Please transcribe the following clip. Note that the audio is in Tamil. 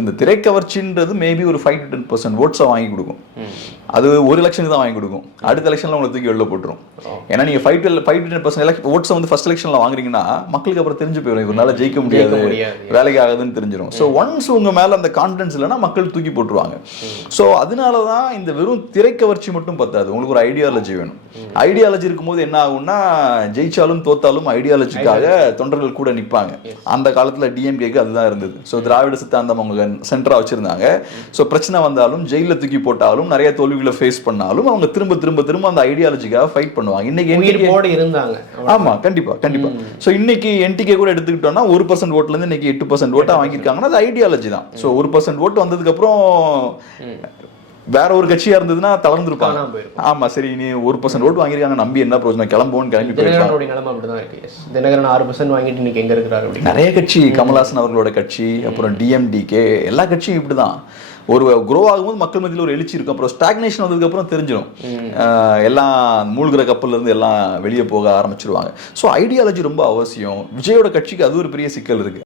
உங்களுக்கு இந்த திரைக்கவர்ச்சின்றது மேபி ஒரு 5 to 10% ஓட்ஸை வாங்கி கொடுக்கும். அது ஒரு எலெக்ஷனுக்கு தான் வாங்கி கொடுக்கும், அடுத்த எலெக்ஷன்ல உங்களை தூக்கி வெளில போட்டுரும். ஏன்னா நீங்க 5 to 10% ஓட்ஸை வந்து ஃபர்ஸ்ட் எலெக்ஷன்ல வாங்குறீங்கன்னா மக்களுக்கு அப்புறம் தெரிஞ்சு போயிடும் இவரால ஜெயிக்க முடியாது, வேலைக்கு ஆகுதுன்னு தெரிஞ்சிடும். ஸோ ஒன்ஸ் உங்க மேல அந்த கான்ஃபிடன்ஸ் இல்லைன்னா மக்கள் தூக்கி போட்டுருவாங்க. ஸோ அதனாலதான் இந்த வெறும் திரைக்கவர்ச்சி மட்டும் பத்தாது, உங்களுக்கு ஒரு ஐடியாலஜி வேணும். ஐடியாலஜி இருக்கும்போது என்ன ஆகும்னா ஜெயிச்சாலும் தோத்தாலும் ஐடியாலஜிக்காக தொண்டர்கள் கூட நிற்பாங்க. அந்த காலத்துல டிஎம்கேக்கு அதுதான் இருந்தது. ஸோ திராவிட சித்தாந்தம் அவங்க சென்டரா வச்சிருந்தாங்க. ஸோ பிரச்சனை வந்தாலும் ஜெயில தூக்கி போட்டாலும் நிறைய தோல்விகளை ஃபேஸ் பண்ணாலும் அவங்க திரும்ப திரும்ப திரும்ப அந்த ஐடியாலஜிக்காக ஃபைட் பண்ணுவாங்க. இன்னைக்கு இருந்தாங்க. ஆமா, கண்டிப்பா கண்டிப்பா. ஸோ இன்னைக்கு என்டிகே கூட எடுத்துக்கிட்டோம்னா 1% ஓட்டுல இருந்து இன்னைக்கு 8% ஓட்டா வாங்கியிருக்காங்கன்னா அது ஐடியாலஜி தான். ஸோ 1% ஓட்டு வந்ததுக்கு அப்புறம் வேற ஒரு கட்சியா இருந்ததுன்னா தளர்ந்துருப்பாங்க. ஆமா, சரி நீ 1% ஓட்டு வாங்கிருக்காங்க நம்பி என்ன பிரயோஜனம், கிளம்புவோன்னு கிளம்பி போயிருக்காங்க. தினகரன் 6% வாங்கிட்டு இன்னைக்கு எங்க இருக்கிறாரு? நிறைய கட்சி, கமல்ஹாசன் அவர்களோட கட்சி, அப்புறம் டிஎம்டிகே, எல்லா கட்சியும் இப்படிதான். ஒரு க்ரோ ஆகும்போது மக்கள் மத்தியில் ஒரு எழுச்சி இருக்கும், அப்புறம் ஸ்டாக்னேஷன் வந்ததுக்கு அப்புறம் தெரிஞ்சிடும், எல்லாம் மூழ்கிற கப்பல்ல இருந்து எல்லாம் வெளியே போக ஆரம்பிச்சிருவாங்க. ஸோ ஐடியாலஜி ரொம்ப அவசியம். விஜயோட கட்சிக்கு அது ஒரு பெரிய சிக்கல் இருக்கு.